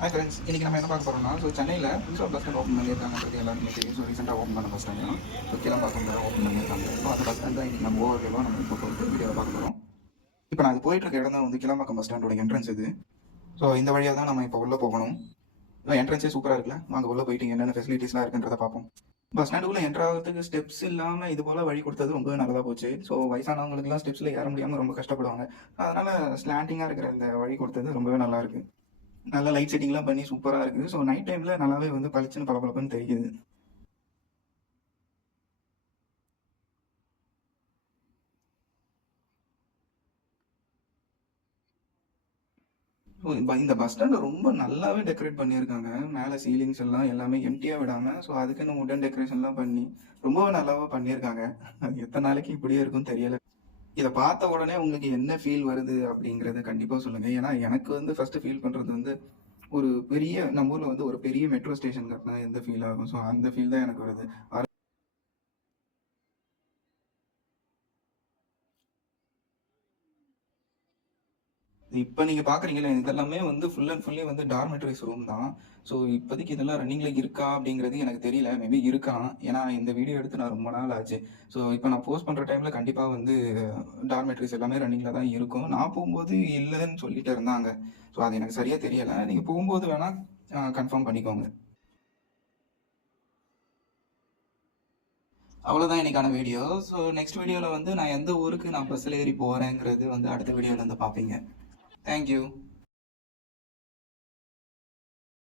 Hi friends, இன்றைக்கி நம்ம என்ன பார்க்க போகிறோம்னா, சென்னையில் புதுசாக பஸ் ஸ்டாண்ட் ஓப்பன் பண்ணியிருக்காங்கன்றது எல்லாருமே தெரியும். ரீசெண்டாக ஓப்பன் பண்ண பஸ் ஸ்டாண்ட் தான். கிளம்பாக்கம் தான் ஓப்பன் பண்ணியிருக்காங்க. அந்த பஸ் ஸ்டாண்ட் தான் இன்றைக்கி நம்ம ஓவர்வியூவாக நம்ம இப்போ வீடியோவில் பார்க்க போகிறோம். இப்போ நான் போயிட்டு இருக்க இடம் தான் கிளம்பாக்கம் பஸ் ஸ்டாண்டோட என்ட்ரன்ஸ் இது. இந்த வழியாக தான் நம்ம இப்போ உள்ளே போகணும். என்ட்ரன்ஸே சூப்பராக இருக்குல்ல. வாங்க உள்ளே போயிட்டு என்னென்ன ஃபெசிலிட்டிஸ்லாம் இருக்குன்றதை பார்ப்போம். பஸ் ஸ்டாண்டுக்குள்ளே என்ட்ராகிறதுக்கு ஸ்டெப்ஸ் இல்லாமல் இது போல் வழி கொடுத்தது ரொம்ப நல்லதாக போச்சு. வயசானவங்களுக்குலாம் ஸ்டெப்ஸில் ஏற முடியாமல் ரொம்ப கஷ்டப்படுவாங்க. அதனால் ஸ்லாண்டிங்காக இருக்கிற இந்த வழி கொடுத்தது ரொம்பவே நல்லாயிருக்கு. நல்லா லைட் செட்டிங்லாம் பண்ணி சூப்பராக இருக்குது. நைட் டைமில் நல்லாவே பளிச்சுன்னு பளபளப்புன்னு தெரியுது. இந்த பஸ் ஸ்டாண்டை ரொம்ப நல்லாவே டெக்கரேட் பண்ணியிருக்காங்க. மேலே சீலிங்ஸ் எல்லாம் எல்லாமே எம்டியாக விடாமல் அதுக்குன்னு உடன் டெக்கரேஷன்லாம் பண்ணி ரொம்பவே நல்லாவே பண்ணியிருக்காங்க. அது எத்தனை நாளைக்கு இப்படியே இருக்குன்னு தெரியலை. இதை பார்த்த உடனே உங்களுக்கு என்ன ஃபீல் வருது அப்படிங்கிறத கண்டிப்பாக சொல்லுங்கள். ஏன்னா எனக்கு ஃபஸ்ட்டு ஃபீல் பண்ணுறது ஒரு பெரிய நம்ம ஊரில் ஒரு பெரிய மெட்ரோ ஸ்டேஷன் கட்டினா எந்த ஃபீல் ஆகும், அந்த ஃபீல் தான் எனக்கு வருது. இப்போ நீங்கள் பார்க்குறீங்களே, இதெல்லாமே ஃபுல் அண்ட் ஃபுல்லி டார்மெட்ரிஸ் ரூம் தான். இப்போதைக்கு இதெல்லாம் ரன்னிங்கில் இருக்கா அப்படிங்கிறது எனக்கு தெரியல. மேபி இருக்கான். ஏன்னா இந்த வீடியோ எடுத்து நான் ரொம்ப நாள் ஆச்சு. இப்போ நான் போஸ்ட் பண்ணுற டைமில் கண்டிப்பாக டார்மெட்ரிஸ் எல்லாமே ரன்னிங்கில் தான் இருக்கும். நான் போகும்போது இல்லைன்னு சொல்லிட்டு இருந்தாங்க. அது எனக்கு சரியாக தெரியலை. நீங்கள் போகும்போது வேணால் கன்ஃபார்ம் பண்ணிக்கோங்க. அவ்வளோதான் இன்னைக்கான வீடியோ. நெக்ஸ்ட் வீடியோவில் நான் எந்த ஊருக்கு நான் பஸ்ஸில் ஏறி போகிறேங்கிறது அடுத்த வீடியோவில் பார்ப்பீங்க. தேங்க்யூ.